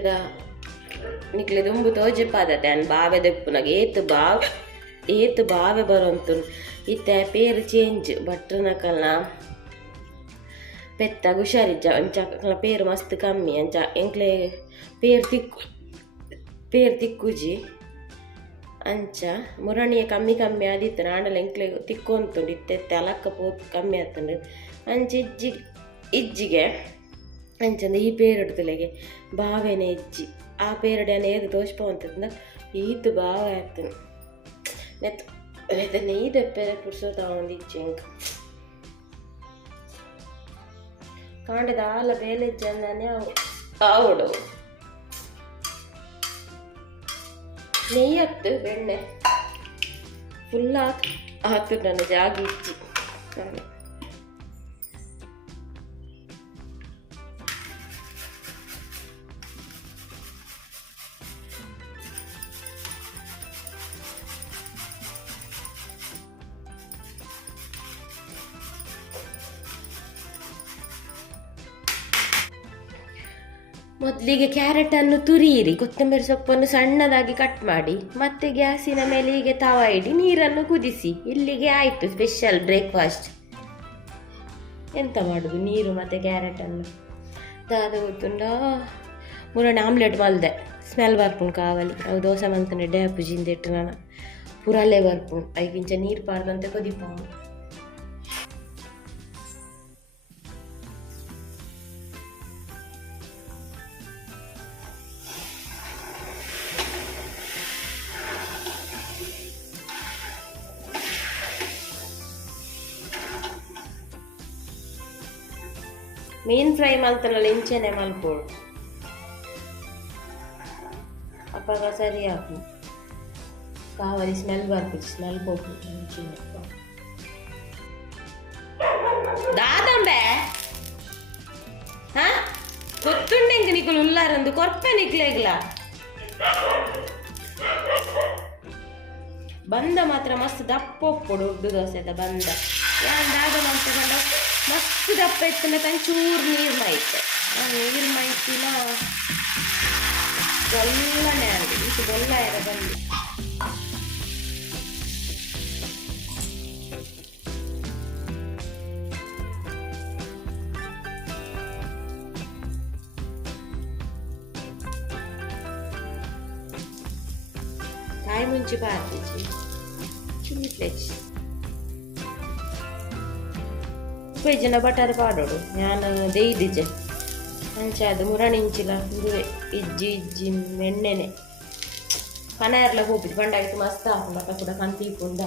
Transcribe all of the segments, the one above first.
ಇತ್ತದ ನಿಕ್ಲೆ ದುಂಬು ತೋಜೆ ಪಾದತೆ ಅನ್ ಬಾವೆ ದೆಪ್ಪುನಗ ಏತ್ ಬಾವ್ ಏತ್ ಬಾವೆ ಬರೋಂತು ಇತ್ತೆ ಪೇರ್ ಚೇಂಜ್ ಭಟ್ರನಕಲ್ನ ಪೆತ್ತ ಹುಷಾರಿಜ್ಜ ಅಂಚ ಪೇರು ಮಸ್ತ್ ಕಮ್ಮಿ, ಅಂಚ ಎಂಕ್ಲೆ ಪೇರ್ ತಿಕ್ಕು, ಪೇರ್ ತಿಕ್ಕುಜಿ. ಅಂಚ ಮುರಣಿಯ ಕಮ್ಮಿ ಕಮ್ಮಿ ಆದಿತ್ತು ನಾಡಲ್ಲ ಎಂಕ್ಲೆ ತಿಕ್ಕೊಂತುಂಡು ಇತ್ತೆ ಅಲಕ್ಕ ಪೋತ್ ಕಮ್ಮಿ ಆತುಂಡು. ಅಂಚ ಇಜ್ಜಿ, ಇಜ್ಜಿಗೆ ಅಂಚಂದ ಈ ಪೇರಡ್ತಲೆಗೆ ಬಾವೆನೆ ಇಜ್ಜಿ ಆ ಪೇರಡನೆ ಏದು ತೋಚ್ಪವಂತಂದ ಈತು ಬಾವ ಆಯ್ತು ನೆತ್ ನೆತ್ತ ನೀದೆ ಪೆರೆ ಪುರ್ಸೋತ ಒಂದು ಇಜ್ಜಿ ಎಂಕ್. ಕಾಂಡದ ಆಲ ಬೇಲೆ ಜನ್ನನೆ ಅವು ಆವಡು. ನೆಯ್ಯತ್ತು ಬೆಣ್ಣೆ. ಫುಲ್ ಆತು ಹಾಕ್ತು ನನ್ನ ಜಾಗ ಇಚ್ಚಿ. ಮೊದಲಿಗೆ ಕ್ಯಾರೆಟ್ ಅನ್ನು ತುರಿಯಿರಿ, ಕೊತ್ತಂಬರಿ ಸೊಪ್ಪನ್ನು ಸಣ್ಣದಾಗಿ ಕಟ್ ಮಾಡಿ, ಮತ್ತೆ ಗ್ಯಾಸಿನ ಮೇಲೆ ಹೀಗೆ ತವ ಇಡಿ, ನೀರನ್ನು ಕುದಿಸಿ. ಇಲ್ಲಿಗೆ ಆಯಿತು ಸ್ಪೆಷಲ್ ಬ್ರೇಕ್ಫಾಸ್ಟ್ ಎಂತ ಮಾಡುದು, ನೀರು ಮತ್ತೆ ಕ್ಯಾರೆಟ್ ಅನ್ನು? ದಾದ ಗೊತ್ತುಂಡ? ಮುರಣ ಆಮ್ಲೆಟ್ ಮಲ್ದೆ ಸ್ಮೆಲ್ ಬರ್ಪುಂಡು ಕಾವಲಿ. ಅವು ದೋಸೆ ಮಲ್ತನೆ ಡ್ಯಾಪು ಇಟ್ಟು ನಾನು. ಪುರಲ್ಲೇ ಬರ್ಪುಂಡು ಐಗಿಂಚ ನೀರು ಪಾರ್ದಂತೆ ಕೊದಿಪಾವು ಮೀನ್ ಫ್ರೈ ಮಲ್ತನಲ್ಲ ಇಂಚೆನೆ ಮಲ್ಪೋಡು ಅಪ್ಪಾಗ ಸರಿ ಹಾಕು ಕಾವಲಿ ಸ್ಮೆಲ್ ಬರ್ಬೋದು ಸ್ಮೆಲ್ ಹೋಗ್ಬಿಟ್ಟು ಇಂಚಿನ ದಾದಂಬೆ ಹಾ ಗೊತ್ತುಂಡೆಂಗ ನಿಕಲು ಉಲ್ಲಾರಂದು ಕೊರ್ಪೆ ನಿಕ್ಲೇಗ್ಲ ಬಂದ ಮಾತ್ರ ಮಸ್ತ್ ದಪ್ಪ ಒಪ್ಪುಡು ಉಡ್ಡು ದೋಸೆದ ಬಂದ ಯಾನ್ ದಾದ ಮಾಡ್ತಕೊಂಡ ಮಸ್ತ್ ದಪ್ಪ ಇತ್ತನ ತಂಚೂರು ನೀರು ಮಾಯ್ತೆ ಆ ನೀರು ಮಾಯ್ತಿನ ಗೊಲ್ಲನೆ ಅಂದು ಇದು ಗೊಲ್ಲ ಇರ ಬಂದು ಕಾಯಿ ಮುಂಚೆ ಪಾರ್ತಿಚ್ಚಿ ಚಿಲ್ಲಿ ಫ್ಲೇಕ್ಸ್ ಉಪ್ಪೇಜಿನ ಬಟರ್ ಪಾಡೋಡು ನಾನು ದೇಯ್ದಿಜ್ಜೆ ಅಂಚೆ ಅದು ಮುರಣಿಂಚಿಲ ಇದುವೆ ಇಜ್ಜಿ ಇಜ್ಜಿ ಎಣ್ಣೆನೆ ಪನ ಎಲ್ಲ ಹೋಗಿದ್ದು ಬಂಡಾಗಿತ್ತು ಮಸ್ತ್ ಹಾಕೊಂಡು ಕೂಡ ಕೂಡ ಕಂತೀಪುಂಡ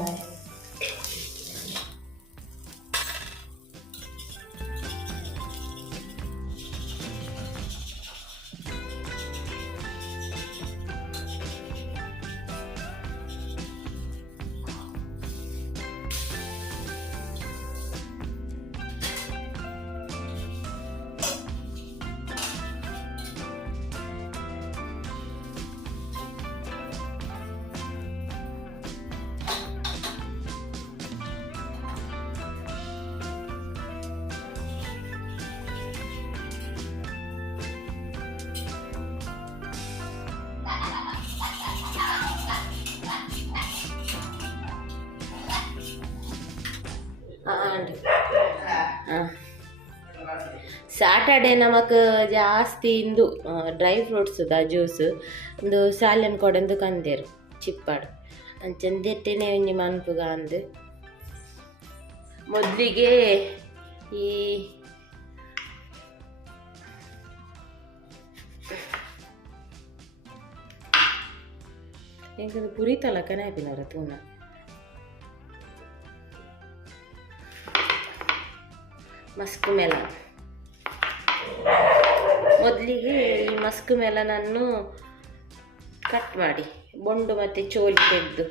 ಸಾಟರ್ಡೆ ನಮಕ್ ಜಾಸ್ತಿ ಇಂದು ಡ್ರೈ ಫ್ರೂಟ್ಸ್ ದ ಜ್ಯೂಸ್ ಒಂದು ಸಾಲೆನ್ ಕೊಡೆಂದು ಕಂದೇರು, ಚಿಪ್ಪಾಡು. ಅಂಚಂದ ಎಟ್ಟೆನೆ ಒಂಜಿ ಮನ್ಪುಗ ಅಂದು. ಮೊದಲಿಗೆ ಈ ಎಂಕದು ಪುರಿತಲ್ಲ ಕನಾಯ್ಪಿನವರ ತೂನ. ಮಸ್ಕು ಮೆಲನ್ ಮೊದಲಿಗೆ ಈ ಮಸ್ಕ್ ನಾನು ಕಟ್ ಮಾಡಿ, ಬೊಂಡು ಮತ್ತು ಚೋಲಿ ತೆಗೆದು.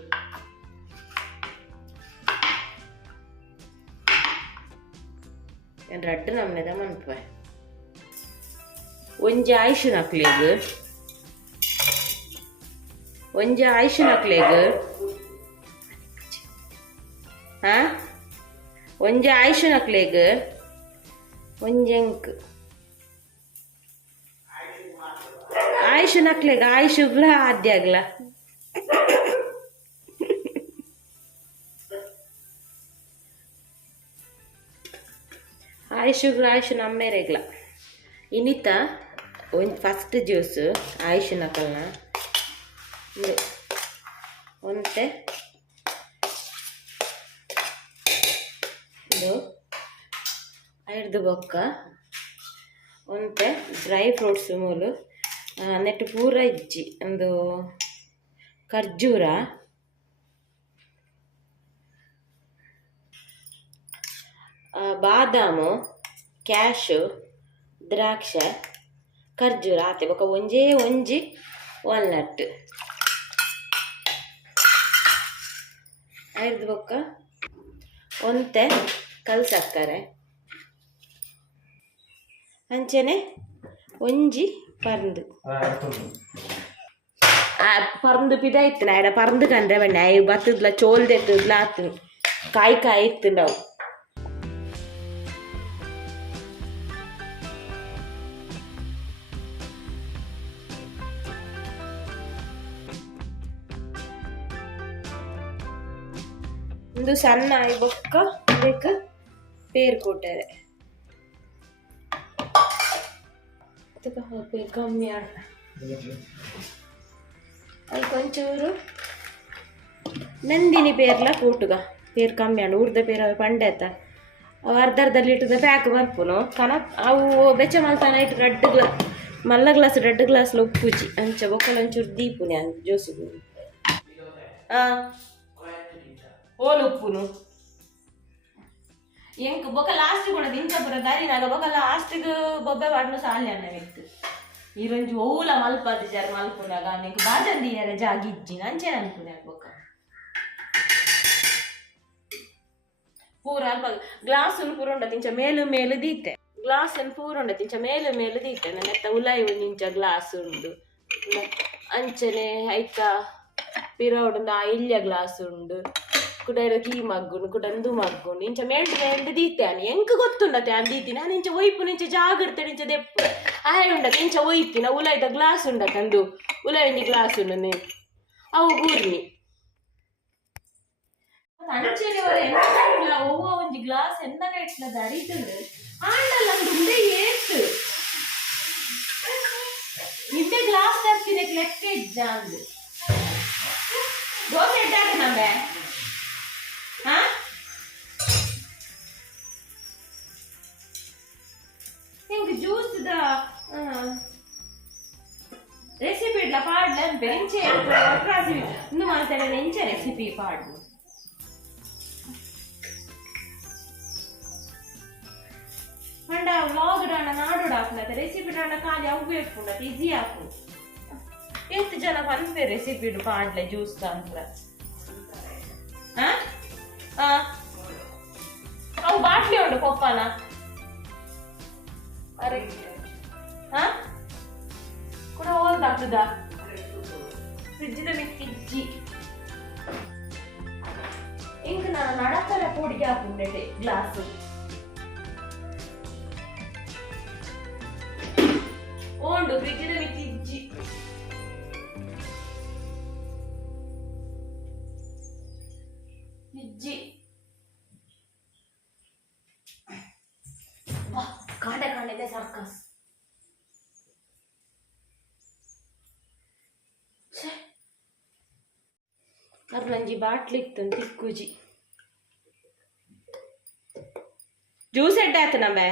ರಡ್ಡು ನಮ್ಮನೆದ ಮನ್ಪ ಒಂಜಿ ಆಯುಷ್ ಹಾಕ್ಲೇಗ ಒಂಜಿ ಆಯುಷ್ ಹಾಕ್ಲೇಗ ಹಾ? ಒಂಜಿ ಆಯುಷ್ ಹಾಕ್ಲೇಗ ಒಂಜೆಂಕ್ ಆಯುಷ್ ನಕ್ಲೆಗ ಉಗ್ಲ ಆದ್ಯಾಗ್ಲ ಆಗ್ಲ ಆಯುಷ್ ನಮ್ಮೇರೆಗ್ಲ ಇನ್ನಿತ ಒಂದು ಫಸ್ಟ್ ಜ್ಯೂಸ್ ಆಯುಷ್ ನಕಲ್ನ. ಒಂತೆ ಐದು ಬೊಕ್ಕ. ಒಂತೆ ಡ್ರೈ ಫ್ರೂಟ್ಸ್ ಮೂಲು. ನೆಟ್ಟು ಪೂರ ಇಜ್ಜಿ, ಒಂದು ಖರ್ಜೂರ. ಬಾದಾಮು, ಕ್ಯಾಶು, ದ್ರಾಕ್ಷ, ಖರ್ಜೂರ, ಆತೆ ಬೊಕ ಒಂಜೇ ಒಂಜಿ ವಾಲ್ನಟ್ ಐದು ಬೊಕ್ಕ ಒಂತೆ ಕಲ್ ಅಂಚೆನೆ ಅಂಚನೆ ಒಂಜಿ ಪರ್ಂದು ಆ ಪರ್ಂದು ಪಿದ ಇತ್ತು ನಾಯಡ ಪರ್ಂದು ಕಂಡ್ರೆ ಬಣ್ಣ ಐ ಬತ್ತದ್ಲ ಚೋಲ್ದೆ ಎತ್ತದ್ಲ ಆತು ಕಾಯಿ ಕಾಯಿ ಇತ್ತು ನಾವು ಒಂದು ಸಣ್ಣ ಆಯ್ ಬೊಕ್ಕ ಅದಕ್ಕೆ ಪೇರು ಕೊಟ್ಟರೆ ಕಮ್ಮಿ ಆಡ ಅದಕ್ಕೆ ಒಂಚೂರು ನಂದಿನಿ ಪೇರ್ಲ ಕೂಟುಗ. ಪೇರ್ ಕಮ್ಮಿ ಆಡು ಉರ್ದ ಪೇರ್ ಪಂಡೆ ಆತ ಅವು ಅರ್ಧ ಅರ್ಧ ಪ್ಯಾಕ್ ಬರ್ಪುನು. ಕನ ಅವು ಬೆಚ್ಚ ಮಲ್ತಾನ ಇಟ್ಟು ರೆಡ್ ಗ್ಲಾ ಮಲ್ಲ ಗ್ಲಾಸ್ ರೆಡ್ ಗ್ಲಾಸ್ಲ ಉಪ್ಪುಜಿ ಅಂಚ ಬೊಕ್ಕಲ ಒಂಚೂರು ದೀಪುನಿ ಅಂತ ಜೋಸುಗು ಹಾಂ ಓಲು ಉಪ್ಪುನು. ಎಂಕ್ ಬೊಕ ಲಾಸ್ಟ್ ಕೂಡ ದಿಂಚ ಪುರ ದಾರಿನಾಗ ಬೊಕ ಲಾಸ್ಟಿಗ್ ಬೊಬ್ಬೆ ಪಾಡ್ನು ಸಾಲ್ಯ ಅನ್ನ ವ್ಯಕ್ತಿ ಈರೊಂಜಿ ಓಲ ಮಲ್ಪದ ಜರ ಮಲ್ಪುನಾಗ ನಿಂಕ್ ಬಾಜಂದಿ ಯಾರ ಜಾಗಿಜ್ಜಿ ನಂಚೆ ಅನ್ಪುನೆ ಬೊಕ. ಪೂರ ಅಲ್ಪ ಗ್ಲಾಸ್ ಪೂರ ಉಂಡ ತಿಂಚ ಮೇಲು ಮೇಲು ದೀತೆ. ಗ್ಲಾಸ್ ಪೂರ ಉಂಡ ತಿಂಚ ಮೇಲು ಮೇಲು ದೀತೆ. ನೆತ್ತ ಉಲಾಯಿ ನಿಂಚ ಗ್ಲಾಸ್ ಉಂಡು. ಅಂಚನೆ ಐತ, ಪಿರವುಡು ಆ ಇಲ್ಯ ಗ್ಲಾಸ್ ಉಂಡು. ಕುಡೈರ ಕೀ ಮಗ್ಗುನು ಕುಡಂದು ಮಗ್ಗುನು ಇಂಚ ಮೇಲ್ಟ್ ಮೇಲ್ಟ್ ದೀತ್ಯಾನಿ ಎಂಕ್ ಗೊತ್ತುಂಡ ತ್ಯಾನ್ ದೀತಿ ನಾನು ಇಂಚ ಒಯ್ಪು ನಿಂಚ ಜಾಗ್ರತೆ ನಿಂಚ ದೆಪ್ಪು ಆಯ್ ಉಂಡತ ಇಂಚ ಒಯ್ತಿನ ಉಲಾಯ್ದ ಗ್ಲಾಸ್ ಉಂಡತಂದು ಉಲಾಯ್ ಒಂಜಿ ಗ್ಲಾಸ್ ಉಂಡು ನೀ ಅವು ಗೂರ್ನಿ ಅಂಚೆನೆ ವರ ಎಂತ ಒವ್ವ ಒಂಜಿ ಗ್ಲಾಸ್ ಎಂದಗ ಇಟ್ಲ ದರಿತುಂಡು ಆಂಡಲ್ಲ ಉಂಡೆ ಏತು ನಿಂದೆ ಗ್ಲಾಸ್ ತರ್ತೀನಿ ಲೆಕ್ಕ ಇಜ್ಜ ಅಂದು ದೋಸೆ ಇಟ್ಟಾಕ ನಮ್ಗೆ ಹಾ ಹಿಂಗೆ ಜ್ಯೂಸ್ ದ ರೆಸಿಪಿ ಇಡ್ಲ ಪಾಡ್ಲ ಬೆಂಚೆ ಒಟ್ರಾಸಿ ಇನ್ನು ಮಾಡ್ತಾರೆ ನೆಂಚೆ ರೆಸಿಪಿ ಪಾಡ್ಲು ಪಂಡ ವ್ಲಾಗ್ ಡಾಣ ನಾಡೋಡ ಹಾಕ್ಲತ್ತ ರೆಸಿಪಿ ಡಾಣ ಖಾಲಿ ಅವು ಇಟ್ಕೊಂಡ ಈಸಿ ಹಾಕು ಎಷ್ಟು ಜನ ಬಂದ್ವೆ ರೆಸಿಪಿ ಪಾಡ್ಲೆ ಜ್ಯೂಸ್ ಅಂತ ಹಾ ಹಾ ಅವು ಬಾಟ್ಲಿ ಉಂಟು ಪಪ್ಪನ ಕೂಡ ಹೋಲ್ದಾಗ್ತದ ಫ್ರಿಜ್ಜಿದ ಮಿಕ್ಕಿಜ್ಜಿ ಇಂಕ ನಾನು ನಡತರ ಪೋಡಿಗೆ ಹಾಕೊಂಡೆ ಗ್ಲಾಸ್ ಓಂಡು ಫ್ರಿಜ್ಜಿದ ಮಿಕ್ಕಿಜ್ಜಿ ಅರ್ಲಂಜಿ ಬಾಟ್ಲಿ ಇತ್ತು ತಿಕ್ಕುಜಿ ಜ್ಯೂಸ್ ಎಡ್ಡೆ ಆಯ್ತು ನಮ್ಮೆ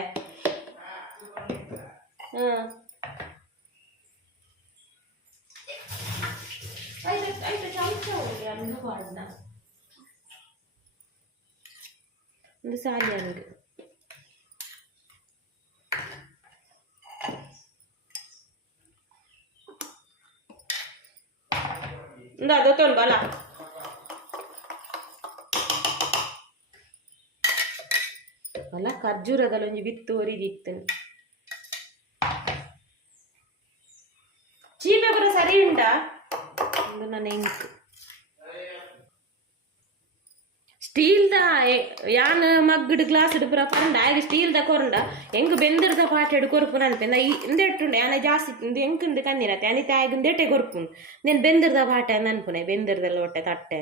ಹಾಂ ಆಯ್ತು ಆಯ್ತು ಚಮಚ ಹೋಗಿ ಅನ್ನ ಮಾಡ್ದ ಒಂದು ಸಾಲಿ ಅಲ್ಲ? ಖರ್ಜೂರದಲ್ಲಿ ಒಂಜಿ ಬಿತ್ತು ಒರಿದಿತ್ತನು ಚೀಪೆ ಪೂರ ಸರಿ ಉಂಟಾ? ಒಂದು ನನ್ನ ಸ್ಟೀಲ್ದ ಯಾನ್ ಮಗ್ಗಡ್ ಗ್ಲಾಸ್ ಪೂರ ಪಂಡ ಆಯ್ಕೆ ಸ್ಟೀಲ್ದ ಕೊರಂಡ. ಹೆಂಗ್ ಬೆಂದಿಡ್ದ ಪಾಟ ಹಿಡ್ ಕೊರ್ಪುನ ಅನ್ಪೆಂದ ಇಂದ ಇಟ್ಟುಂಡೆ. ಯಾನ ಜಾಸ್ತಿ ಹೆಂಗಿಂದ ಹೆಂಕಿಂದ ಕಣ್ಣಿರತ್ತೆ ಅನಿ ತಾಯಿಗೆ ಇಂದೇಟೆ ಕೊರ್ಪುನು ನೇನು ಬೆಂದಿಡ್ದ ಪಾಟ ಅಂದ ಅನ್ಪುನೆ ಬೆಂದಿರ್ದಲ್ಲ ಹೊಟ್ಟೆ ತಟ್ಟೆ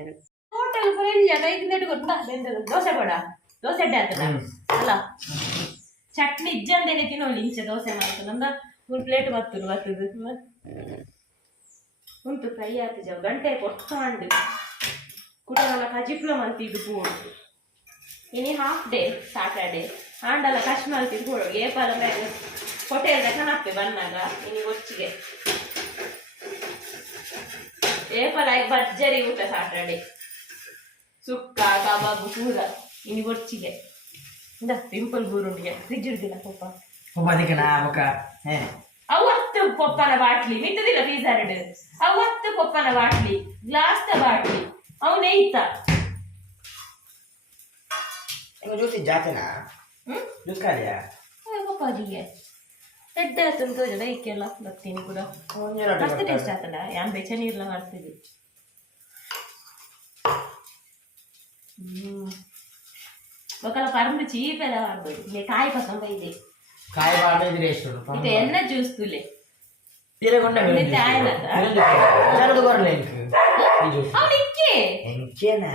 ಹೋಟೆಲ್ ಫ್ರೆಂಡ್ ಎಲ್ಲಿ ಜಾಗ ಈಗ ನೆಟ್ಟು ಬೆಂದಿರ್ದ ದೋಸೆ ಬೇಡ. దోశ ಆಗ್ತದ? ಅಲ್ಲ ಚಟ್ನಿ ಇಜ್ಜಂದೇನೆ ತಿನ್ನೋಳಿ ಇಂಚೆ ದೋಸೆ ಮಾಡ್ತು ಅಂದ ಒಂದು ಪ್ಲೇಟ್ ಬರ್ತದೆ ಬರ್ತದೆ. ಉಂಟು ಫ್ರೈ ಆಗ್ತದೆ ಗಂಟೆ ಕೊಟ್ಟು ಮಾಡಿ ಕುಟುಂಬ ಕಜಿಪ್ಲ ಮಂತಿದ್ದು ಪೂಡು. ಇನಿ ಹಾಫ್ ಡೇ ಸಾಟರ್ಡೆ ಆಂಡಲ ಕಶ್ ಮಲ್ತಿದ್ದು ಪೂಡು. ಏಪಾಲ ಮ್ಯಾಗ ಹೋಟೆಲ್ ಕನಪ್ಪೆ ಬಂದಾಗ ಇನಿ ಒಚ್ಚಿಗೆ ಏಪಲ ಭರ್ಜರಿ ಊಟ ಸಾಟರ್ಡೇ ಸುಕ್ಕ ಕಬಾಬು ಪೂರ. ಇನಿ ಒಚ್ಚಿಗೆ ಇಂದ ಪಿಂಪಲ್ ಬೂರುಂಡಿಗೆ ಫ್ರಿಜ್ ಇಡ್ದಿಲ್ಲ ಪಪ್ಪ ಅದಕ್ಕೆ ನಾ ಬೊಕ ಏ ಅವತ್ತು ಪಪ್ಪನ ಬಾಟ್ಲಿ ಮಿತ್ತದಿಲ್ಲ ಪೀಸರ್ಡ್ ಅವತ್ತು ಪಪ್ಪನ ಬಾಟ್ಲಿ ಗ್ಲಾಸ್ ದ ಬಾಟ್ಲಿ ಅವನೇ ಇತ್ತ. ಜೋತಿ ಜಾತಿನ ಹ್ಮ್? ಜ್ಯೂಸ್ ಖಾಲಿಯಾ ಪಪ್ಪ ಅದಿಗೆ. ಎಡ್ಡೆ ತುಂಟು ಜನ ಇಕ್ಕೆಲ್ಲ ಬರ್ತೀನಿ ಕೂಡ. ಮಸ್ತ್ ಟೇಸ್ಟ್ ಆಗ್ತದ ಯಾನ್ ಬೆಚ್ಚ ನೀರ್ಲ ಮಾಡ್ತೀವಿ. ಹ್ಮ್. ఒకళ్ళ పరంపు చీపేదవాడు లే కాయ కోసం పోయింది కాయ పాడేది ఇది ఎన్న చూస్తులే తిరగకుండా జరుగుకోరలే అవును ఇంకే. ఇంకేనా?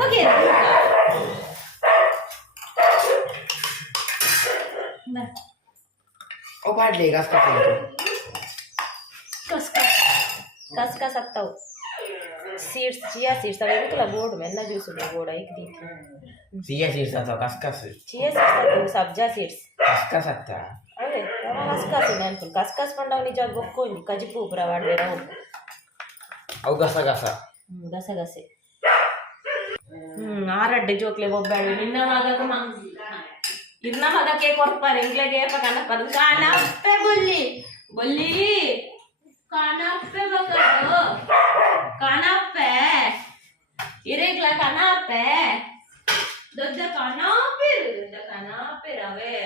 सीड्स चिया सीड्स तो अवे निकला बोर्ड में ना जूस में बोर्ड एक दी चिया सीड्स आता कसकस चिया सीड्स आता सब्जा सीड्स कसकस आता अरे कसकस मैं तो कसकस पंडव निज गोक्को नि कजिपु पूरा वाड़ दे रहो ಅವು ಗಸ ಗಸ ಗಸಗಸೆ ಹ್ಮ್ ಆರಡ್ಡೆ ಜೋಕ್ಲೆ ಒಬ್ಬಾಡು ನಿನ್ನ ಮಗಕ್ಕೆ ನಿನ್ನ ಮಗಕ್ಕೆ ಕೊರ್ಪಾರೆ ಇಂಗ್ಲೆಗೆ ಕಣಪ್ಪ ಅದು ಕಣಪ್ಪೆ ಬೊಲ್ಲಿ ಬೊಲ್ಲಿ ಕಣಪ್ಪೆ ಇರೇಗ್ಲ ಕಾಣಪ್ಪೆ ದೊಡ್ಡ ಕಾಣಾಪಿರು ದೊಡ್ಡ ಕಾಣಾಪಿರವೆ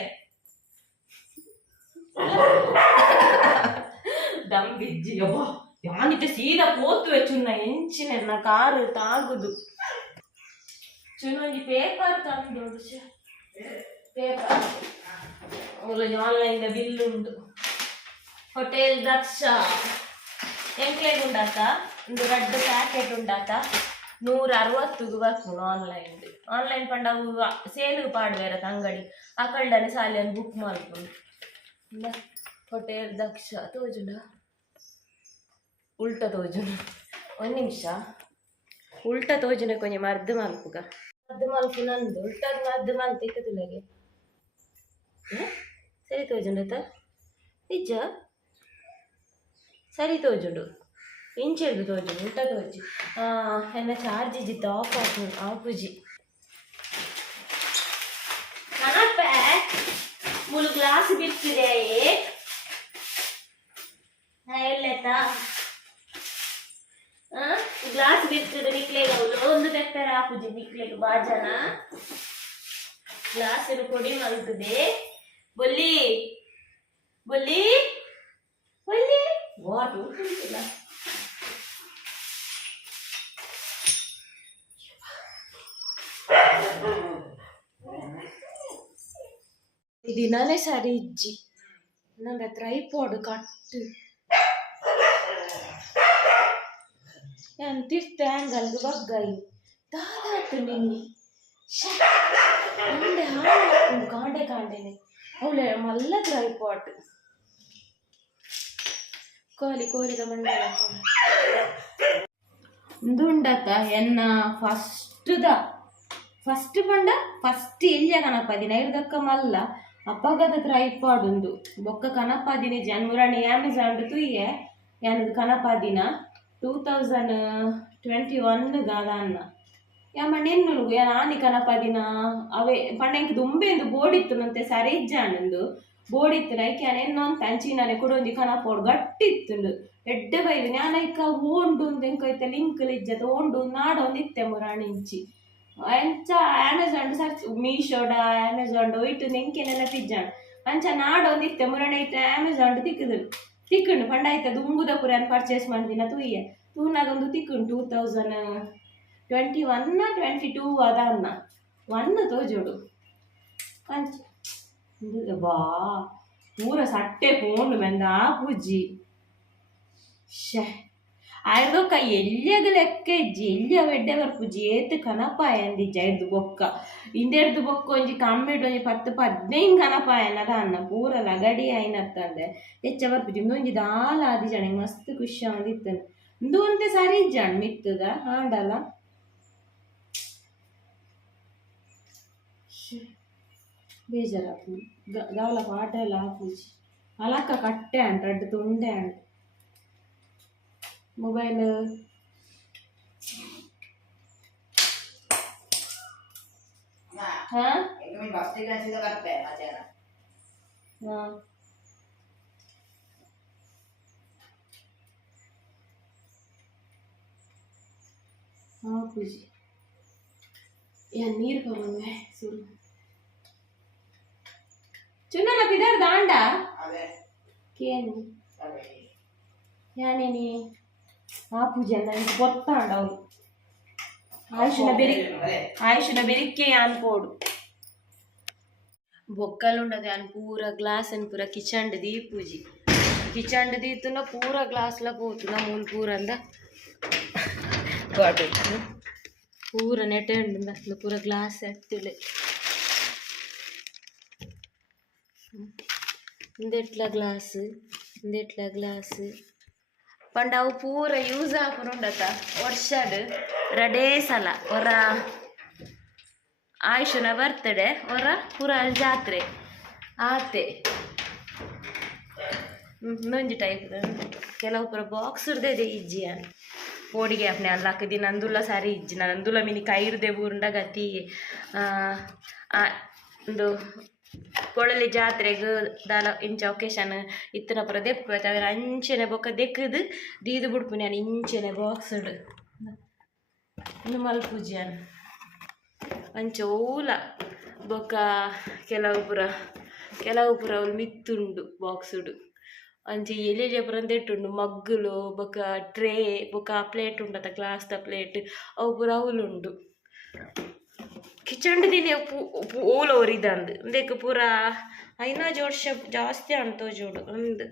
దమ్ బిజ్జి అబ్బా యానితే సీదా పోతు వచ్చున్న ఎంచిన నా కారు తాగుదు చున్నొంజಿ ಪೇಪರ್ ತಂದೋಡು ಪೇಪರ್ ಅವಳು ಆನ್ಲೈನ್ ಬಿಲ್ ಉಂಟು ಹೋಟೆಲ್ ದಕ್ಷ ಎಂಕ್ಲೇಗ್ ಉಂಡಾತ ಒಂದು ರೆಡ್ ಪ್ಯಾಕೆಟ್ ಉಂಡಾತ ನೂರ ಅರವತ್ತುಗು ಬರ್ಕೊಂಡು ಆನ್ಲೈನ್ ಆನ್ಲೈನ್ ಅವು ಸೇಲ್ ಪಾಡ್ವೇರ ಅಂಗಡಿ ಆ ಕಳ್ಳನೆ ಸಾಲಿಯನ್ನು ಬುಕ್ ಮಾಡ್ಕೊಂಡು. ಹೋಟೆಲ್ ದಕ್ಷ ತೋಜುಂಡ. ಉಲ್ಟ ತೋಜುಂಡು. ಒಂದು ನಿಮಿಷ. ಉಲ್ಟ ತೋಜುನ ಕೊಂಚ ಮರ್ದು ಮಲ್ಪುಗ. ಮರ್ದು ಮಲ್ಪು ನಂದು. ಉಲ್ಟದ ಮರ್ದು ಮಲ್ತು ಇಕ್ಕದಿಲ್ಲಗೆ ಸರಿ ತೋಜುಂಡತ ನಿಜ? ಸರಿ ತೋಜುಂಡು. ಇಂಚೆಡ್ದು ತೋಜುಂಡು ಉಲ್ಟ ತೋಜು ಎನ್ನ ಚಾರ್ಜ್ ಇದ್ದಿತ್ತು ಆಫ್ ಆಫ್ ಆಫುಜಿ ಕಣಪ್ಪ ಮೂರು ಗ್ಲಾಸ್ ಬಿಡ್ತಿದೆ ನಾ ಎಲ್ಲೆತ್ತ ಗ್ಲಾಸ್ ಬಿಡ್ತಿದೆ ನಿಕ್ಲೆಗೆ ಅವಳು ಒಂದು ತೆಪ್ಪರ ಹಾಕುಜಿ ನಿಕ್ಲೆಗೆ ಬಾಜನ ಗ್ಲಾಸ್ ಕೊಡಿ ಮಲ್ತದೆ ಬೊಲ್ಲಿ ಬೊಲ್ಲಿ ಬೊಲ್ಲಿ ವಾಟ್ ಇಲ್ಲ ದಿನಾನೇ ಸರಿ ಇಜ್ಜಿ ನಂಗೆ ಟ್ರೈಪಾಡ್ ಕಟ್ಟು ಎಂತಿರ್ತೆ ಹಂಗಲ್ದು ಬಗ್ಗಾಯಿ ದಾದಾತು ನಿನ್ನೆ ಅಂಡೆ ಹಾಳು ಕಾಂಡೆ ಕಾಂಡೆನೆ ಅವಳೆ ಮಲ್ಲ ಟ್ರೈಪಾಟ್ ಕೋಲಿ ಕೋಲಿದ ಮಂಡಲ ದುಂಡತ ಎನ್ನ ಫಸ್ಟ್ದ ಫಸ್ಟ್ ಪಂಡ ಫಸ್ಟ್ ಇಲ್ಯ ಮಲ್ಲ. ಅಪ್ಪಗದ ಟ್ರೈಪಾಡುಂದು ಬೊಕ್ಕ ಕನಪದಿನ ಜನ್ಮುರಾಣಿ ಅಮೆಝಾನ್ ತುಯ್ಯ. ಯಾನದು ಕನಪದಿನ ಟೂ ತೌಸಂಡ್ ಟ್ವೆಂಟಿ ಒನ್ ಗಾದಾನ್ನ ಯಾಮ ನೆನ್ನುಲು ಯಾನ ಆನಿ ಕನಪದಿನ ಅವೇ ಪಂಡೆಂಕ್ ದುಂಬೆಂದು ಬೋಡಿತ್ತುನಂತೆ ಸರಿ ಇಜ್ಜಾನಂದು. ಬೋಡಿತ್ತು ನೈಕೆ ಎನ್ನೊಂದು ಕೂಡ ಕೊಡೊಂದಿ ಕನಪೋಡು ಗಟ್ಟಿತ್ತುಂಡು. ಎಡ್ಡೆ ಬೈದು ಜ್ಞಾನ ಇಕ್ಕ ಓಂಡು ಎಂಕೈತೆ ಲಿಂಕ್ ಇಜ್ಜತ ಓಂಡು ನಾಡ ಒಂದು ಇತ್ತೆ ಮುರಾಣಿ ಇಂಚಿ. ಅಂಚ ಆಮೆಝಾನ್ ಸರ್ಚ್ ಮೀಶೋಡ ಆಮೆಝಾನ್ ಇಟ್ಟು ನೆಂಕೆನೆಲ್ಲ ನೆನಪಿಜ್ಜಾಣ ಅಂಚ ನಾಡು ಒಂದು ಇತ್ತೆ ಮುರಣೆ ಇತ್ತೆ ಆಮೆಝಾನ್ ತಿಕ್ಕದು. ತಿಕ್ಕುಂಡು ಪಂಡ ಅದು ದುಂಬುದ ಪುರ ಪರ್ಚೇಸ್ ಮಾಡಿದಿನ ತೂಯ್ಯ ತೂನಾಗೊಂದು ತಿಕ್ಕುಂಡು two thousand twenty one twenty two ಅದ ಅನ್ನ. ಒನ್ ತೋಜೋಡು ಅಂಚ ಬಾ. ಪೂರ ಸಟ್ಟೆ ಪೋಂಡು, ಮೆಂದ ಪೂಜಿ ಶೇ ಆಯ್ದೊಕ್ಕ ಎಲ್ಲಿಯಾಗ ಲೆಕ್ಕ ಇಜ್ಜಿ ಎಲ್ಲಿಯ ಬೆಡ್ಡೆ ಬರ್ಪುಜಿ ಏತ್ ಕನಪಾಯ ಅಂದಿಜ್ಜ ಹಿಡ್ದು ಬೊಕ್ಕ ಇಂದೆಡ್ದು ಬೊಕ್ಕ ಒಂಜಿ ಕಮ್ಮಿಡ್ ಒಂಜಿ ಪತ್ತು ಪದ್ನೈದು ಕನಪಾಯನ ಅನ್ನ ಪೂರ ಲಗಡಿ ಆಯ್ನತ್ತಂದೆ ಹೆಚ್ಚ ಬರ್ಪುಜಿ ಒಂಜಿ ದಾಲ ಆದಿ ಜನ ಮಸ್ತ್ ಖುಷಿ ಆದಿತ್ತನು ಇಂದು ಅಂತೆ ಸರಿ ಇಜ್ಜಾಣ ಮಿತ್ತದ ಹಾಡಲ್ಲ ಬೇಜಾರಾತು ಗಾವಲ ಪಾಟ ಎಲ್ಲ ಹಾಪುಜಿ ಅಲಕ್ಕ ಕಟ್ಟೆ ಅಂಟ ಅಡ್ಡು ತುಂಡೆ ಅಂಟ ಮೊಬೈಲ್ ಹಾ ಬಸ್ ಟಿಕೆಟ್ ಕಟ್ಟೆ ಮಧ್ಯಾಹ್ನ ಹಾ ಹಾ ಪೂಜಿ ಯಾ ನೀರು ಬರೋಣ ಸುರು ಚುನ್ನಲ ಪಿದರ್ ದಾಂಡ ಅದೇ ಕೇನು ಅದೇ ಯಾನೇನಿ ಆ ಪೂಜೆ ನನಗೆ ಗೊತ್ತಾಂಡ ಅವನು ಆಯುಷನ ಬೆರಿ ಆಯುಷನ ಬೆರಿಕೆ ಅನ್ಕೋಡು బొక్కలుండదు అని పూర గ్లాస్ అని పూర కిచండ్ ది పూజి కిచండ్ తీతున్న పూర గ్లాస్లో పోతున్న మూలు పూర అంద వాడు పూర నెట్టే ఉండింది అసలు పూర గ్లాస్ ఎత్తులే ఇందెట్ల గ్లాసు ఇందెట్ల గ్లాసు ಪಂಡ ಅವು ಪೂರ ಯೂಸ್ ಹಾಕೊಂಡತ ವರ್ಷಡ್ ರಡೇ ಸಲ ಹೊರ ಆಯುಷನ ಬರ್ತಡೆ ಹೊರ ಪೂರ ಜಾತ್ರೆ ಆತೆ ನೊಂಜಿ ಟೈಪ್ ಕೆಲವು ಪೂರ ಬಾಕ್ಸ್ ಇರ್ದೆ ಇಜ್ಜಿ ಪೋಡಿಗೆ ಅಪ್ನೆ ಅಲ್ಲ ಹಾಕಿದಿ ನಂದುಲ್ಲ ಸಾರಿ ಇಜ್ಜಿ ನಂದುಲ್ಲ ಮಿನಿ ಕೈ ಇರ್ದೆ ಬೂರುಂಡ ಗತಿ ಒಂದು ಕೊಳಲಿ ಜಾತ್ರೆಗ್ ದಾಲ ಇಂಚ ಒಕೇಶನ್ ಇತ್ತನ ಪುರ ದೆಪ್ಪು ಅದ್ರ ಅಂಚೆನೆ ಬೊಕ್ಕ ದೆಕ್ಕದು ದೀದು ಬಿಡ್ಪು ನಾನು ಇಂಚೆನೆ ಬಾಕ್ಸ್ ಇನ್ನು ಮಲ್ಪೂಜೆನ್ ಅಂಚೆ ಓಲ ಬೊಕ್ಕ ಕೆಲವು ಪುರ ಅವ್ಲು ಮಿತ್ತುಂಡು ಬಾಕ್ಸುಡು ಅಂಚೆ ಎಲೆಲೆ ಪುರ ದೆಟ್ಟುಂಡು ಮಗ್ಗುಲು ಬೊಕ್ಕ ಟ್ರೇ, ಬೊಕ್ಕ ಪ್ಲೇಟ್ ಉಂಡತ ಗ್ಲಾಸ್ದ ಪ್ಲೇಟ್ ಅವು ಪುರ ಅವಲುಂಡು. ಕಿಚಂಡ್ ದಿನ ಪೂ ಓಲ ಒರಿದಂದು ದೇಕ ಪೂರ ಐನಾ ಜೋಡ್ಶ ಜಾಸ್ತಿ ಅಣ್ತೋ ಜೋಡು. ಅಂದ್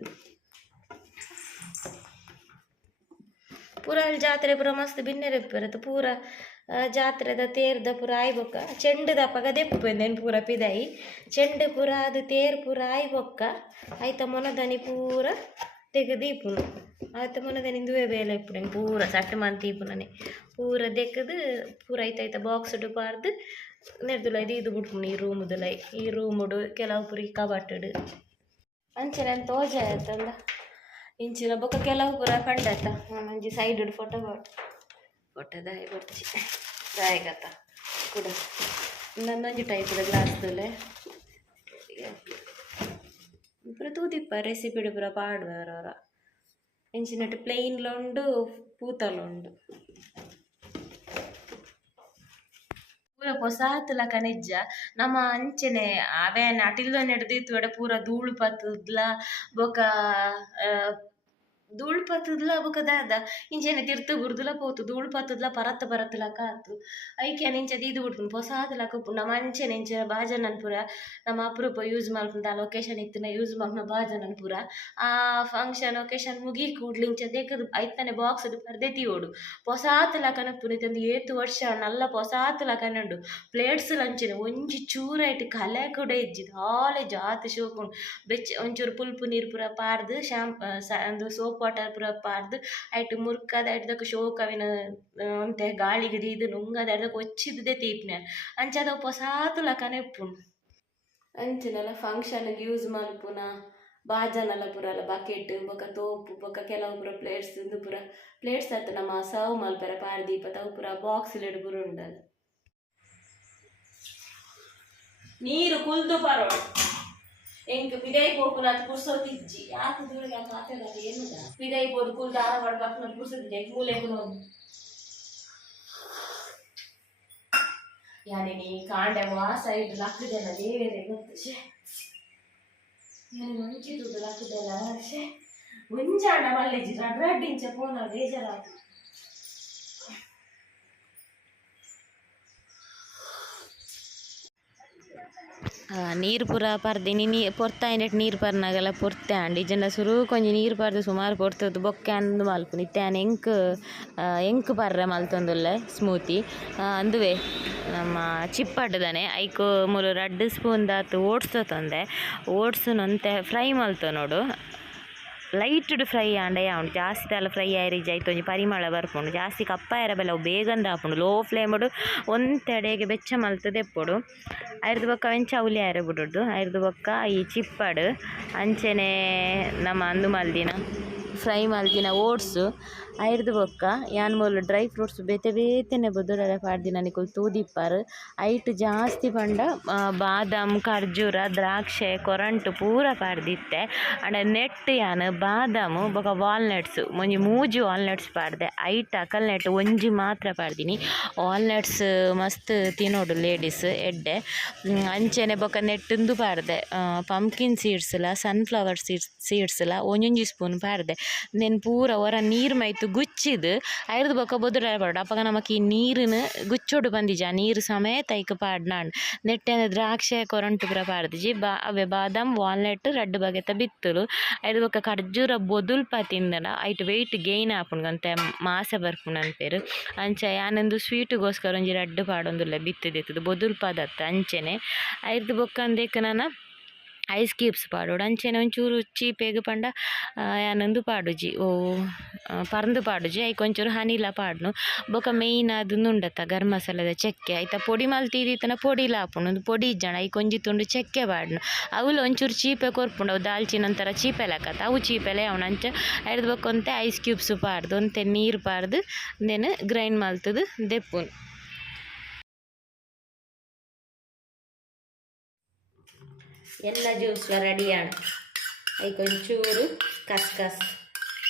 ಪೂರ ಅಲ್ಲಿ ಜಾತ್ರೆ ಪೂರ ಮಸ್ತ್ ಬಿನ್ನೆರೆ ಬರತ್ತೆ. ಪೂರ ಜಾತ್ರೆದ ತೇರ್ದ ಪೂರ ಆಯ್ಬೊಕ್ಕ. ದ ದಪ್ಪಗ ದೆಪ್ಪುಂದೇನು ಪೂರ ಪಿದಾಯಿ. ಚೆಂಡು ಪೂರ ಅದು ತೇರು ಪೂರ ಆಯ್ಬೊಕ್ಕ. ಆಯ್ತ ಮೊನದನಿ ಪೂರ ತೆಗೆದೀಪುನು ಆಯ್ತ ಮೊನದನಿ ದುವೆ ಬೇಲೆ ಇಪ್ಪುಡು ಪೂರ ಸಟ್ ಮಂತೀಪುನನೆ ಪೂರ ದೆಕ್ಕದು ಪೂರ ಐತ ಐತ ಬಾಕ್ಸ್ ಪಾರ್ದು ಇದು ಇದು ಬಿಟ್ಪುನು ಈ ರೂಮುದುಲ ಈ ರೂಮುಡು ಕೆಲವು ಪುರಿ ಈ ಕಬಾಟುಡು ಅಂಚನೆ ಅಂತ ತೋಜ ಆಯ್ತಂದ ಇಂಚಿನ ಬೊಕ್ಕ ಕೆಲವು ಪೂರ ಕಂಡತ ಒಂಜಿ ಸೈಡ್ ಫೋಟೋ ಕೊಟ್ಟು ಫೋಟೋ ದಾಯಿ ಬರ್ಚಿ. ದಾಯಿಗತ್ತ ಕೂಡ. ಗ್ಲಾಸ್ ಟೈಪ್ದ ಗ್ಲಾಸ್ದಲೆ ಪೂರ ತೂದಿಪ್ಪ ರೆಸಿಪಿಡು ಪೂರ ಪಾಡುವರವರ ಇಂಚಿನಟ್ಟು ಪ್ಲೇನ್ಲ ಉಂಡು ಪೂತಲ ಉಂಡು ಪೂರ ಪೊಸಾತುಲ ಕನಿಜ್ಜ ನಮ್ಮ ಅಂಚೆನೆ ಅವೇನ್ ಅಟಿಲ್ದ ನೆಡ್ದಿತ್ತು ಎಡೆ ಪೂರ ಧೂಳು ಪತ್ತುದ್ಲ ಬೊಕ ಆ, ಧೂಳು ಪತ್ತುದ್ಲ ಬೊಕ ದಾದ ಇಂಚೆನೆ ತಿರ್ತು ಬುರ್ದುಲ ಪೋತು, ಧೂಳು ಪತ್ತುದ್ಲ ಪರತ್ತ ಲಕ ಕಾತು. ಐಕೆ ಇಂಚ ದೀದು ಬಿಡ್ಪುನು ಪೊಸಾತುಲ ಕಪ್ಪು, ನಮ್ಮ ಅಂಚೆನೆ ಇಂಚ ಬಾಜನನ್ ಪೂರ ನಮ್ಮ ಅಪರೂಪ ಯೂಸ್ ಮಾಡ್ಕೊಂಡು ಲೊಕೇಶನ್ ಇತ್ತಿನ ಯೂಸ್ ಮಾಡ್ನ ಬಾಜನನ್ ಪೂರ ಆ ಫಂಕ್ಷನ್ ಒಕೇಶನ್ ಮುಗಿ ಕೂಡ್ಲಿ ಇಂಚ ದೇಕದು ಐತನೆ ಬಾಕ್ಸ್ ಪರ್ದೆತಿ ಓಡು ಪೊಸಾತುಲ ಕನಪುನಿ ತಂದು ಏತು ವರ್ಷ, ನಲ್ಲ ಪೊಸಾತುಲ ಕನಂಡು. ಪ್ಲೇಟ್ಸ್ ಲಂಚಿನ ಒಂಜಿ ಚೂರೈಟ್ ಕಲೆ ಕೂಡ ಇಜ್ಜಿದ್. ಹಾಲೆ ಜಾತಿ ಶೋಕುಂಡು. ಬೆಚ್ಚ ಒಂಚೂರು ಪುಲ್ಪು ಪೂರ ಪಾರ್ದು, ಶಾಂಪ್ ಒಂದು ಸೋಪ್ ವಾಟರ್ ಪೂರ ಪಾರ್ದ್ ಐಟ್ ಮುರ್ಕದ ಐಟ್ದಕ್ಕ ಶೋಕವಿನ ಅಂತೆ ಗಾಳಿಗೆ ದೀದು ನುಂಗದ ಐಟ್ದಕ್ಕ ಒಚ್ಚಿದ್ದೆ ತೀಪ್ನೆ. ಅಂಚದ ಲಕನೆ ಕನೆಪ್ಪುಂಡು ಅಂಚಿನಲ್ಲ ಫಂಕ್ಷನ್ಗೆ ಯೂಸ್ ಮಲ್ಪುನ ಬಾಜನಲ ಪೂರ ಅಲ್ಲ ಬಕೆಟ್ ಬೊಕ ತೋಪು ಬೊಕ ಕೆಲವು ಪೂರ ಪ್ಲೇಟ್ಸ್ ಇಂದು ಪೂರ. ಪ್ಲೇಟ್ಸ್ ಅತ್ತ ನಮ್ಮ ಸರ್ವ್ ಮಲ್ಪರ ಪಾರದೀಪ ತಾವು ಪೂರ ಬಾಕ್ಸ್ ಲೆಡ್ ಪೂರ ಉಂಡಲ್ಲ ನೀರು ಕುಲ್ದು ಬರೋ ಎಂಕ್ ಪಿದೈ ಪೋಪುನ ಅದು ಕುರ್ಸೋತಿಜ್ಜಿ ಯಾಕೆ ದೂರಿಗೆ ಅಂತ ಮಾತಾಡೋದು ಏನುದ ಪಿದೈ ಪೋದು ಕುಲ್ದು ಆರ ಮಾಡ್ಬೇಕು ನೋಡಿ ಕುರ್ಸೋತಿದ್ದೆ ಮೂಲೆ ನೋಡಿ ಯಾನೆ ನೀ ಕಾಂಡೆ ಆ ಸೈಡ್ ಲಕ್ಕದೆಲ್ಲ ದೇವೇರೆ ಗೊತ್ತು ಶೇ ಯಾನೆ ಮಂಚಿದ್ದು ಲಕ್ಕದೆಲ್ಲ ಶೇ ಮುಂಜಾಣ ಮಲ್ಲೆಜಿ ರಡ್ರಡ್ಡಿಂಚ ಪೋನ ನೀರು ಪೂರ ಪರ್ದಿನಿ ನೀ ಪೊರ್ತಾಯಿನೆಟ್ ನೀರು ಪರ್ನಗಲ ಪೊರ್ತೆ ಆಂಡ್ ಇಜಂಡ ಸುರು ಕೊಂಚ ನೀರು ಸುಮಾರ್ ಸುಮಾರು ಪೊರ್ತದ್ದು ಬೊಕ್ಕೆ ಅಂದು ಮಲ್ಪುನಿ. ಇತ್ಯಾನ ಎಂಕ್ ಎಂಕ್ ಪರ್ರೆ ಮಲ್ತೊಂದುಲ್ಲೆ, ಸ್ಮೂತಿ. ಅಂದುವೆ, ನಮ್ಮ ಚಿಪ್ಪಡ್ಡದನೆ ಐಕು ಮೂರು ರಡ್ ಸ್ಪೂನ್ ದಾತು ಓಟ್ಸ್ ತೊಂದೆ. ಓಟ್ಸ್ ನೊಂತೆ ಫ್ರೈ ಮಲ್ತು ನೋಡು. ಲೈಟ್ಡ್ ಫ್ರೈ ಆಂಡ ಯಾವನು ಜಾಸ್ತಿ ತಲೆ ಫ್ರೈ ಆಯ್ರಿಜ್ ಆಯ್ತು ಒಂಜಿ ಪರಿಮಳ ಬರ್ಪುಂಡು ಜಾಸ್ತಿ ಕಪ್ಪಾಯರ ಬೆಲ್ಲ ಅವು ಬೇಗಂದ ಹಾಕೊಂಡು ಲೋ ಫ್ಲೇಮಡು ಒಂದೆಡೆಗೆ ಬೆಚ್ಚ ಮಲ್ತದೆ ಎಪ್ಪುಡು ಅರ್ದು ಬೊಕ್ಕ ವೆಂಚ ಅವಲಿ ಆಯ್ರೆ ಬಿಡೋದು ಅರ್ದು ಬೊಕ್ಕ ಈ ಚಿಪ್ಪಡು ಅಂಚೆನೆ ನಮ್ಮ ಅಂದು ಮಲ್ದಿನ ಫ್ರೈ ಮಲ್ದಿನ ಓಟ್ಸು ಐರ್ದು ಬೊಕ್ಕ, ಯಾನ್ ಮೂಲು ಡ್ರೈ ಫ್ರೂಟ್ಸ್ ಬೇತೆ ಬೇತೆನೆ ಬುದುರೆಲ್ಲ ಪಾಡ್ದಿನ ನಿಕುಲು ತೂದಿಪ್ಪರ್ ಐಟ್ ಜಾಸ್ತಿ ಪಂಡ ಬಾದಾಮ್, ಖರ್ಜೂರ, ದ್ರಾಕ್ಷೆ, ಕೊರಂಟು ಪೂರ ಪಾಡ್ದಿತ್ತೆ ಅಂಡ ನೆಟ್ ಯಾನ್, ಬಾದಾಮು, ಬೊಕ ವಾಲ್ನಟ್ಸ್ ಒಂಜಿ ಮೂಜಿ ವಾಲ್ನಟ್ಸ್ ಪಾಡ್ದೆ. ಐಟ್ ಅಕಲ್ ನೆಟ್ ಒಂಜಿ ಮಾತ್ರ ಪಾಡ್ದಿನಿ. ವಾಲ್ನಟ್ಸ್ ಮಸ್ತ್ ತಿನ್ನೋಡು ಲೇಡೀಸ್, ಎಡ್ಡೆ. ಅಂಚೆನೆ ಬೊಕ ನೆಟ್ಟಿಂದು ಪಾಡ್ದೆ. ಪಂಪ್ಕಿನ್ ಸೀಡ್ಸ್ಲ ಸನ್ಫ್ಲವರ್ ಸೀಡ್ಸ್ ಸೀಡ್ಸ್ಲ ಒಂಜೊಂಜಿ ಸ್ಪೂನ್ ಪಾಡ್ದೆ. ನೆನ್ ಪೂರ ಹೊರ ನೀರು ಮೈತು ಗುಚ್ಚಿದ್. ಐರ್ದು ಬೊಕ ಬೊದುರ ಪಾಡು ಅಪ್ಪಗ ನಮಕ್ ಈ ನೀರಿನ ಗುಚ್ಚೊಡು ಬಂದಿಜ. ನೀರು ಸಮೇತ ಐಕ್ ಪಾಡ್ನಾಂಡ್ ನೆಟ್ಟೆನ ದ್ರಾಕ್ಷೆ ಕೊರಂಟು ಪೂರ ಪಾಡ್ದಿಜಿ ಬಾ ಅವೆ ಬಾದಾಮ್, ವಾಲ್ನಟ್, ರಡ್ಡ್ ಬಗೆತ ಬಿತ್ತುಲು ಐದು ಬೊಕ ಖರ್ಜೂರ ಬೊದುಲ್ಪ ತಿಂದನ. ಐಟ್ ವೆಯ್ಟ್ ಗೇನ್ ಆಪುಂಡು ಅಂತೆ ಮಾಸೆ ಬರ್ಪುಂಡು ಅನ್ಪೇರು ಅಂಚ ಯಾನೊಂದು ಸ್ವೀಟ್ಗೋಸ್ಕರ ಒಂಜಿ ರಡ್ಡ್ ಪಾಡೊಂದುಲ್ಲ ಬಿತ್ತುದಿತ್ತದು. ಬೊದುಲ್ ದತ್ತ ಅಂಚೆನೆ. ಐರ್ದ್ ಬೊಕ್ಕ ಅಂದೇಕ ನಾನ ಐಸ್ ಕ್ಯೂಬ್ಸ್ ಪಾಡೋಡು ಅಂಚೆನೆ ಒಂಚೂರು ಚೀಪೆಗ್ ಪಂಡ ಆ, ಯಾನೊಂದು ಪಾಡುಜಿ ಓ ಪರಂದು ಪಾಡುಜಿ ಐಕ್ ಒಂಚೂರು ಹನಿಲ ಪಾಡ್ನು ಬೊಕ ಮೇಯ್ನ್ ಅದು ಉಂಡತ್ತ ಗರಂ ಮಸಾಲದ ಚಕ್ಕೆ ಐತ ಪೊಡಿ ಮಲ್ತಿದಿತ್ತನ ಪೊಡಿ ಆಪುಂಡು ಒಂದು ಪೊಡಿ ಇಜ್ಜಣ ಐಕ್ ಒಂಜಿ ತುಂಡು ಚಕ್ಕೆ ಪಾಡ್ನು ಅವುಲು ಒಂಚೂರು ಚೀಪೆ ಕೊರ್ಪುಂಡು ಅವು ದಾಲ್ಚಿನ ಒಂಥರ ಚೀಪೆ ಲೆಕ್ಕತ್ತ ಅವು ಚೀಪೆಲೆ ಅವನ ಅಂಚ ಬೊಕ್ಕ ಒಂತೆ ಐಸ್ ಕ್ಯೂಬ್ಸ್ ಪಾಡ್ದು ಒಂತೆ ನೀರು ಪಾಡ್ದು ದೆನ್ ಗ್ರೈಂಡ್ ಮಲ್ತದು ದೆಪ್ಪುನು ಎಲ್ಲ ಜ್ಯೂಸ್ಲ ರೆಡಿಯಾಣ ಐಕ್ ಒಂಚೂರು ಕಸ್ಕಸ್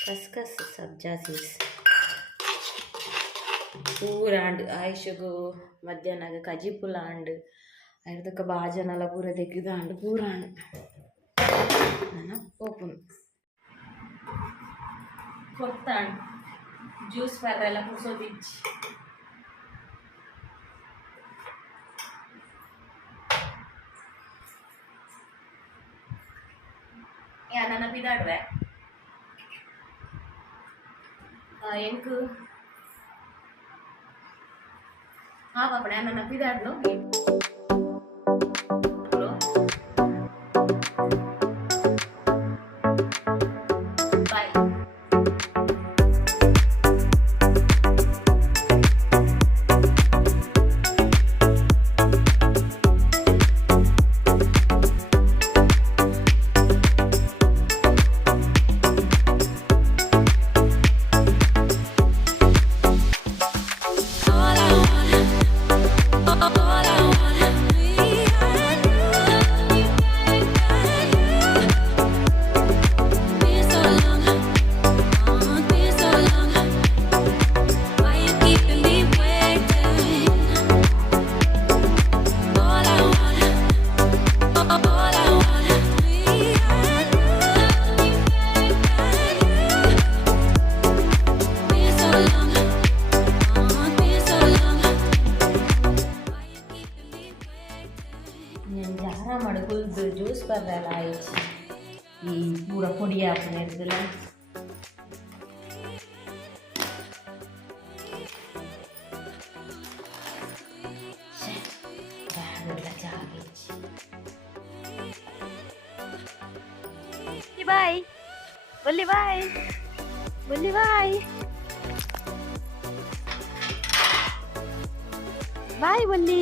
ಕಸ್ಕಸ್ ಸಬ್ಜಾ ಸೀಡ್ಸ್ ಪೂರಾಂಡ್ ಆಯುಷಗು ಮಧ್ಯಾಹ್ನಗ ಕಜಿ ಪುಲಾಂಡ್ ಐದಕ್ಕ ಬಾಜನಲ ಪೂರ ತೆಗ್ದಾಂಡ್ ಪೂರಾಂಡ್ ನಾನು ಓಪನ್ ಕೊಡ್ತಾಂಡ್ ಜ್ಯೂಸ್ ಪರ್ರೆಲ್ಲ ಕುಸೋದಿಚ್ಚಿ ಯಾ ನನ್ನ ಪಿದಾಡ್ವೆ ಎಂಕು ಹಾ ಪಾಪಡ ನನ್ನ ಬಲ್ಲಿ ಬಾಯ್ ಬಲ್ಲಿ ಬಾಯ್ ಬಾಯ್ ಬಲ್ಲಿ